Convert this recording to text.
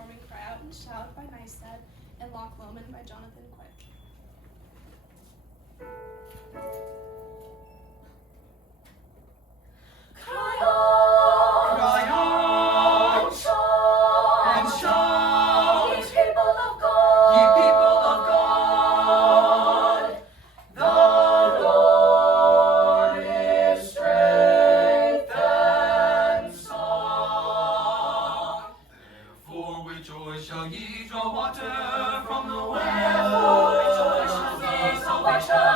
performing Cry Out and Shout by Nystad and Loch Lomond by Jonathan Quick. Cry out, Cry out, and shout, ye people of God, ye people of God. the Lord is strength and song. Therefore with joy shall ye draw water from the well. Therefore rejoice, shall ye, so water